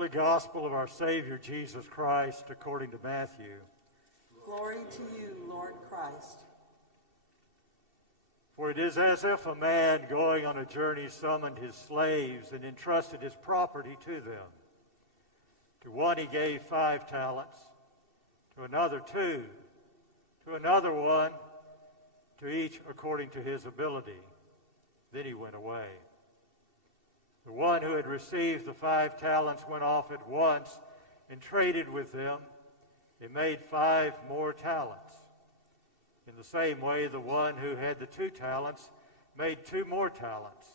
Holy Gospel of our Savior Jesus Christ according to Matthew. Glory to you, Lord Christ. For it is as if a man going on a journey summoned his slaves and entrusted his property to them. To one he gave 5 talents, to another 2, to another 1, to each according to his ability. Then he went away. The one who had received the 5 talents went off at once and traded with them. He made 5 more talents. In the same way, the one who had the 2 talents made 2 more talents.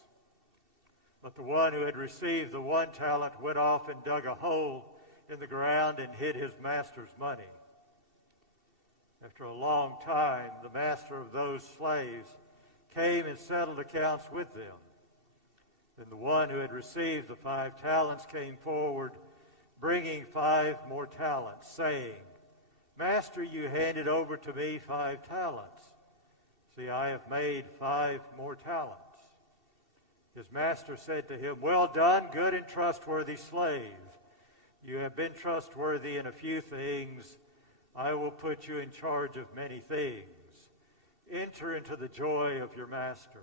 But the one who had received the 1 talent went off and dug a hole in the ground and hid his master's money. After a long time, the master of those slaves came and settled accounts with them. Then the one who had received the 5 talents came forward, bringing 5 more talents, saying, Master, you handed over to me 5 talents. See, I have made 5 more talents. His master said to him, Well done, good and trustworthy slave. You have been trustworthy in a few things. I will put you in charge of many things. Enter into the joy of your master.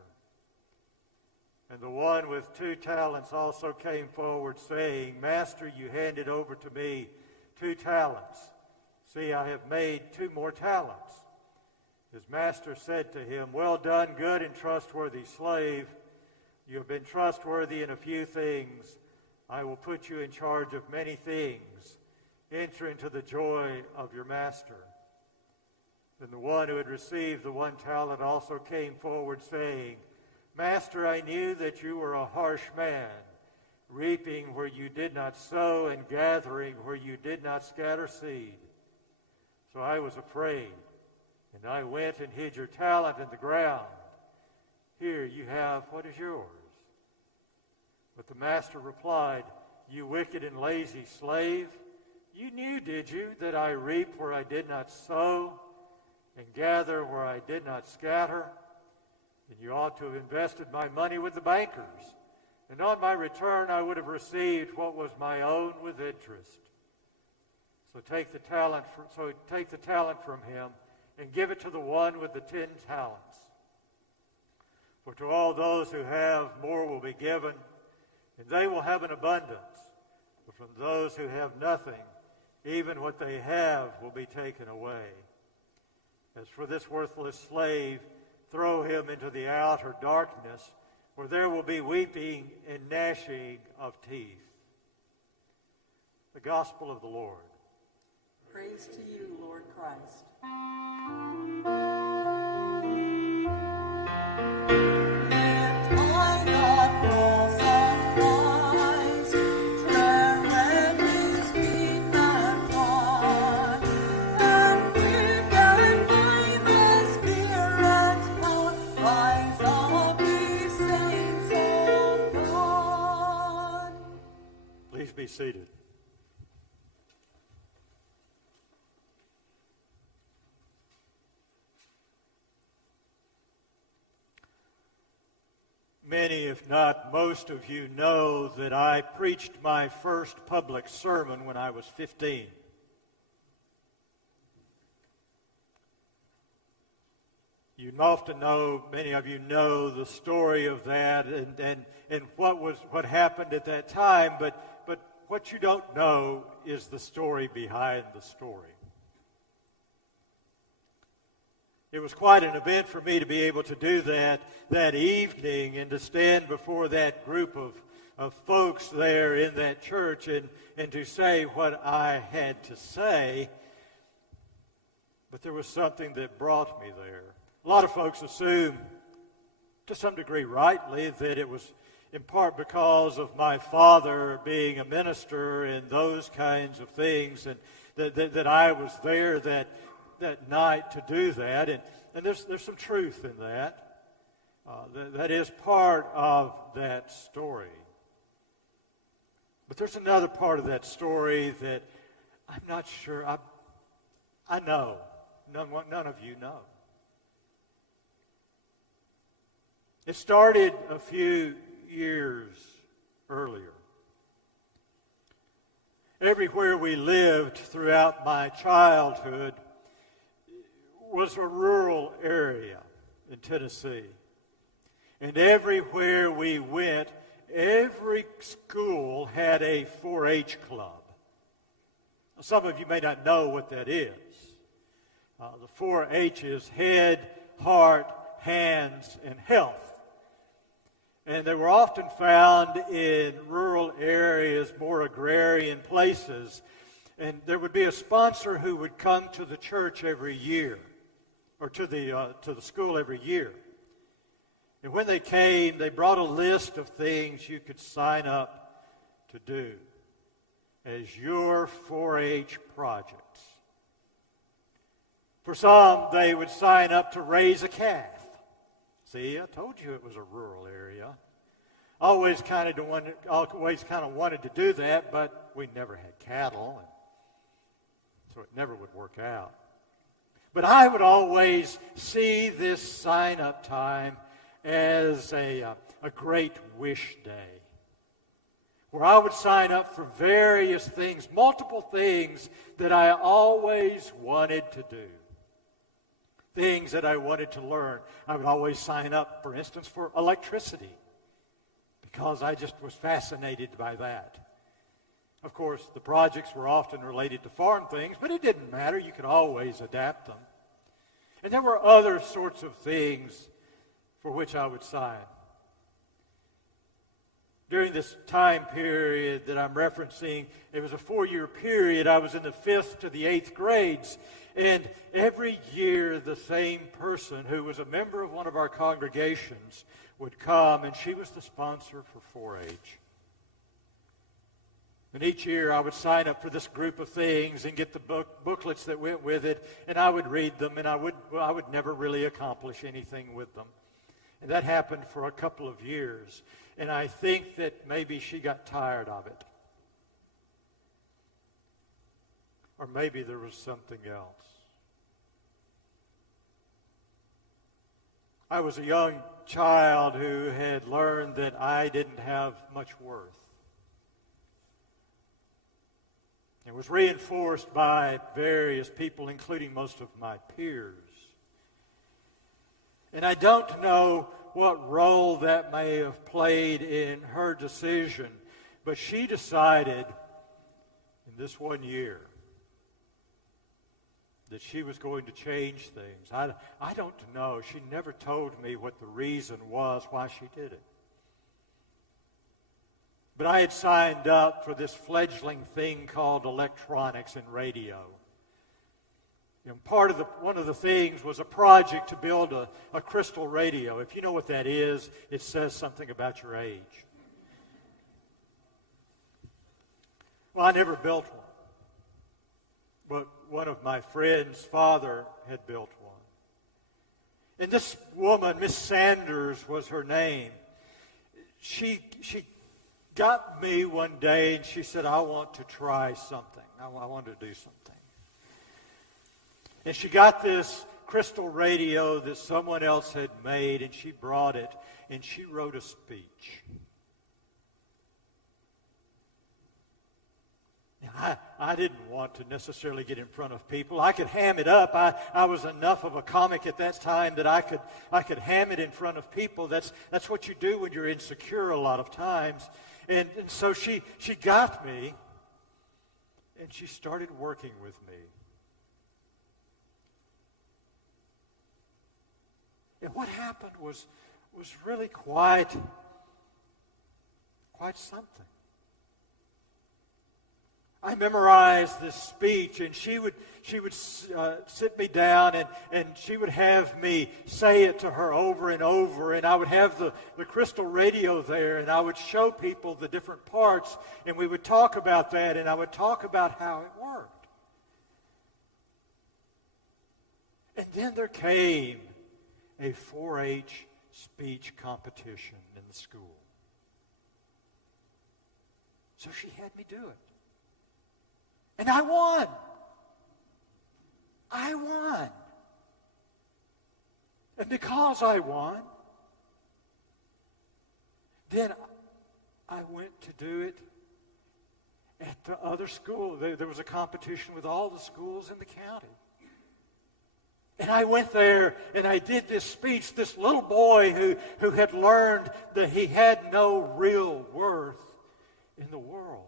And the one with 2 talents also came forward, saying, Master, you handed over to me 2 talents. See, I have made 2 more talents. His master said to him, Well done, good and trustworthy slave. You have been trustworthy in a few things. I will put you in charge of many things. Enter into the joy of your master. Then the one who had received the 1 talent also came forward, saying, Master, I knew that you were a harsh man, reaping where you did not sow and gathering where you did not scatter seed. So I was afraid, and I went and hid your talent in the ground. Here you have what is yours. But the master replied, You wicked and lazy slave, you knew, did you, that I reap where I did not sow and gather where I did not scatter? And you ought to have invested my money with the bankers, and on my return I would have received what was my own with interest. So take the talent from him and give it to the one with the 10 talents. For to all those who have, more will be given, and they will have an abundance. But from those who have nothing, even what they have will be taken away. As for this worthless slave, throw him into the outer darkness, where there will be weeping and gnashing of teeth. The Gospel of the Lord. Praise to you, Lord Christ. Please be seated. Many, if not most of you, know that I preached my first public sermon when I was 15. You often know, many of you know the story of that and what happened at that time, but what you don't know is the story behind the story. It was quite an event for me to be able to do that evening and to stand before that group of folks there in that church and to say what I had to say. But there was something that brought me there. A lot of folks assume, to some degree rightly, that it was in part because of my father being a minister and those kinds of things, and that I was there that night to do that, and there's some truth in that. That is part of that story. But there's another part of that story that I'm not sure. I know. None of you know. It started a few years earlier. everywhere we lived throughout my childhood was a rural area in Tennessee. And everywhere we went, every school had a 4-H club. Some of you may not know what that is. The 4-H is head, heart, hands, and health. And they were often found in rural areas, more agrarian places. And there would be a sponsor who would come to the church every year, or to the school every year. And when they came, they brought a list of things you could sign up to do as your 4-H projects. For some, they would sign up to raise a calf. See, I told you it was a rural area. I always kind of wanted to do that, but we never had cattle, and so it never would work out. But I would always see this sign-up time as a great wish day, where I would sign up for various things, multiple things that I always wanted to do. Things that I wanted to learn. I would always sign up, for instance, for electricity, because I just was fascinated by that. Of course, the projects were often related to farm things, but it didn't matter. You could always adapt them. And there were other sorts of things for which I would sign. During this time period that I'm referencing, it was a 4-year period. I was in the 5th to the 8th grades. And every year, the same person who was a member of one of our congregations would come, and she was the sponsor for 4-H. And each year, I would sign up for this group of things and get the booklets that went with it, and I would read them, and I would never really accomplish anything with them. And that happened for a couple of years. And I think that maybe she got tired of it. Or maybe there was something else. I was a young child who had learned that I didn't have much worth. It was reinforced by various people, including most of my peers. And I don't know what role that may have played in her decision, but she decided in this one year that she was going to change things. I don't know. She never told me what the reason was why she did it. But I had signed up for this fledgling thing called electronics and radio. And one of the things was a project to build a crystal radio. If you know what that is, it says something about your age. Well, I never built one. But one of my friend's father had built one. And this woman, Miss Sanders was her name, she got me one day and she said, I want to try something. I want to do something. And she got this crystal radio that someone else had made, and she brought it, and she wrote a speech. Now, I didn't want to necessarily get in front of people. I could ham it up. I was enough of a comic at that time that I could ham it in front of people. That's what you do when you're insecure a lot of times. And so she got me, and she started working with me. And what happened was really quite something. I memorized this speech, and she would sit me down, and she would have me say it to her over and over, and I would have the crystal radio there, and I would show people the different parts, and we would talk about that, and I would talk about how it worked. And then there came a 4-H speech competition in the school. So she had me do it. And I won. And because I won, then I went to do it at to other schools. There was a competition with all the schools in the county. And I went there and I did this speech. This little boy who had learned that he had no real worth in the world.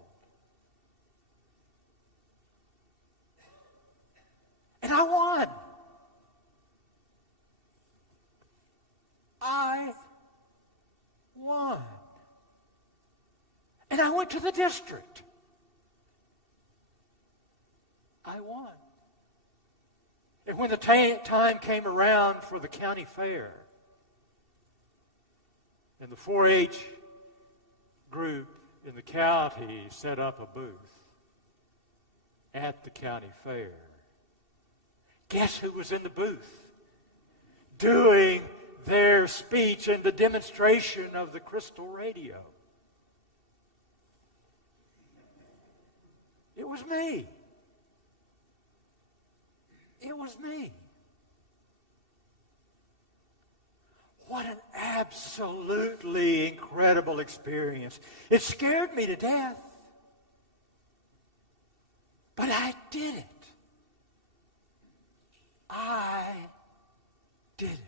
And I won. I won. And I went to the district. I won. And when the time came around for the county fair, and the 4-H group in the county set up a booth at the county fair, guess who was in the booth doing their speech and the demonstration of the crystal radio? It was me. It was me. What an absolutely incredible experience. It scared me to death. But I did it. I did it.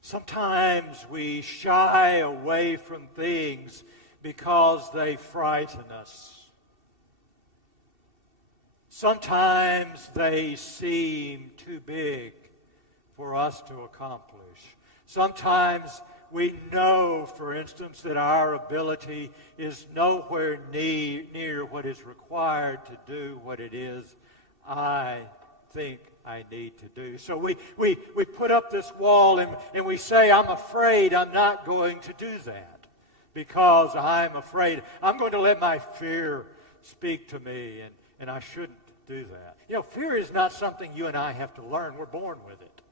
Sometimes we shy away from things because they frighten us. Sometimes they seem too big for us to accomplish. Sometimes we know, for instance, that our ability is nowhere near what is required to do what it is I think I need to do. So we put up this wall and we say, I'm afraid I'm not going to do that because I'm afraid. I'm going to let my fear speak to me, and I shouldn't do that. You know, fear is not something you and I have to learn. We're born with it.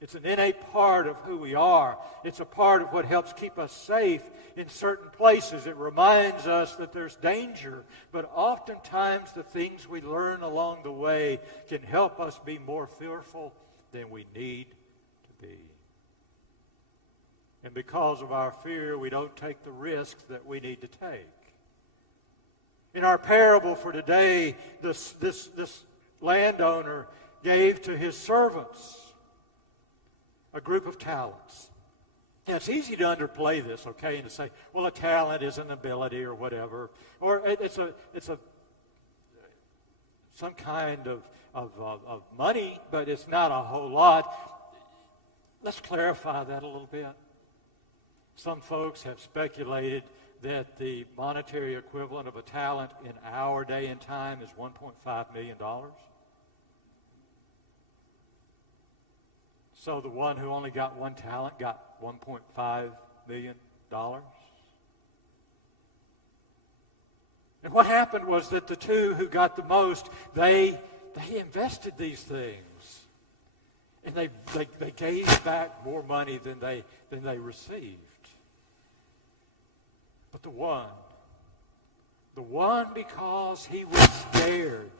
It's an innate part of who we are. It's a part of what helps keep us safe in certain places. It reminds us that there's danger, but oftentimes the things we learn along the way can help us be more fearful than we need to be. And because of our fear, we don't take the risks that we need to take. In our parable for today, this landowner gave to his servants a group of talents. Now, it's easy to underplay this, okay, and to say, well, a talent is an ability or whatever, or it's some kind of money, but it's not a whole lot. Let's clarify that a little bit. Some folks have speculated that the monetary equivalent of a talent in our day and time is $1.5 million. So the one who only got one talent got $1.5 million. And what happened was that the two who got the most, they invested these things. And they gave back more money than they received. But the one because he was scared,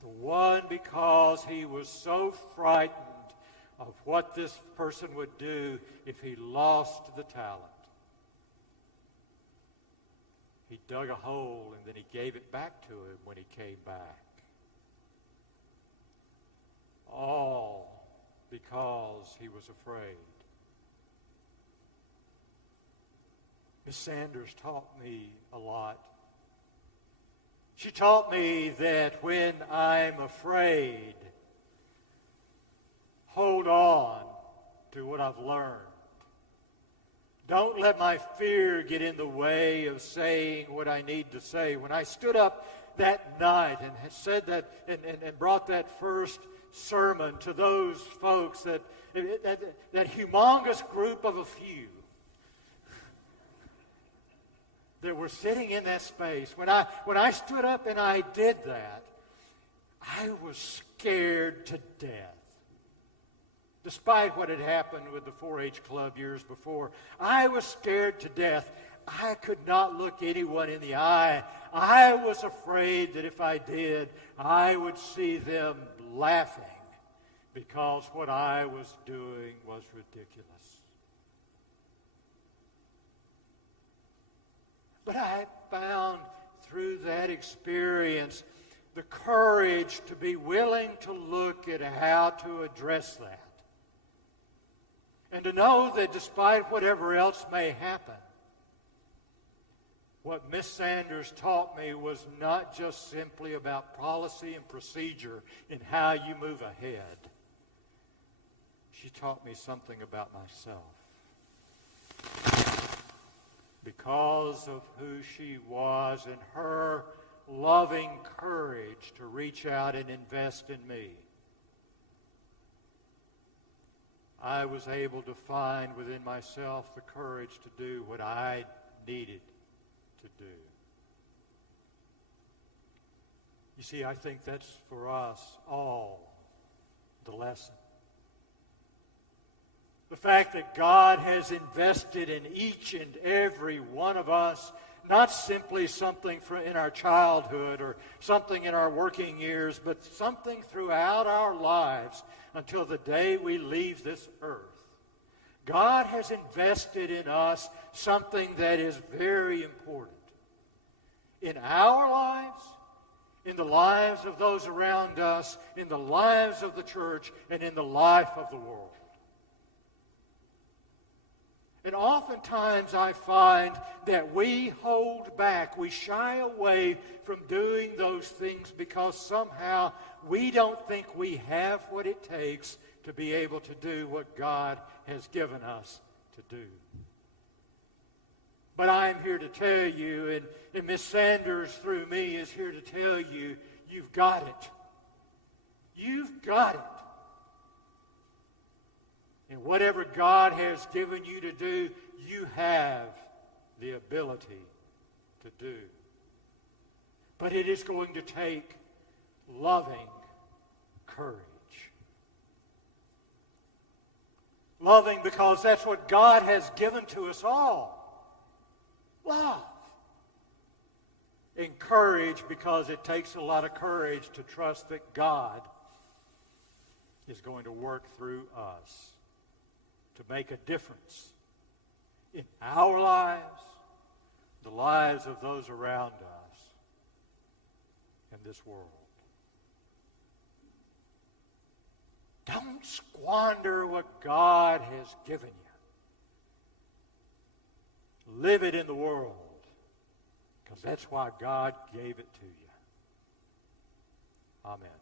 the one because he was so frightened of what this person would do if he lost the talent, he dug a hole and then he gave it back to him when he came back. All because he was afraid. Miss Sanders taught me a lot. She taught me that when I'm afraid, hold on to what I've learned. Don't let my fear get in the way of saying what I need to say. When I stood up that night and had said that and brought that first sermon to those folks, that humongous group of a few that were sitting in that space, when I stood up and I did that, I was scared to death. Despite what had happened with the 4-H club years before, I was scared to death. I could not look anyone in the eye. I was afraid that if I did, I would see them laughing because what I was doing was ridiculous. But I found through that experience the courage to be willing to look at how to address that. And to know that despite whatever else may happen, what Miss Sanders taught me was not just simply about policy and procedure in how you move ahead. She taught me something about myself. Because of who she was and her loving courage to reach out and invest in me, I was able to find within myself the courage to do what I needed to do. You see, I think that's for us all the lesson. The fact that God has invested in each and every one of us, not simply something in our childhood or something in our working years, but something throughout our lives until the day we leave this earth. God has invested in us something that is very important. In our lives, in the lives of those around us, in the lives of the church, and in the life of the world. And oftentimes I find that we hold back, we shy away from doing those things because somehow we don't think we have what it takes to be able to do what God has given us to do. But I'm here to tell you, and Miss Sanders through me is here to tell you, you've got it. You've got it. And whatever God has given you to do, you have the ability to do. But it is going to take loving courage. Loving because that's what God has given to us all. Love. And courage because it takes a lot of courage to trust that God is going to work through us to make a difference in our lives, the lives of those around us, and this world. Don't squander what God has given you. Live it in the world, because that's why God gave it to you. Amen.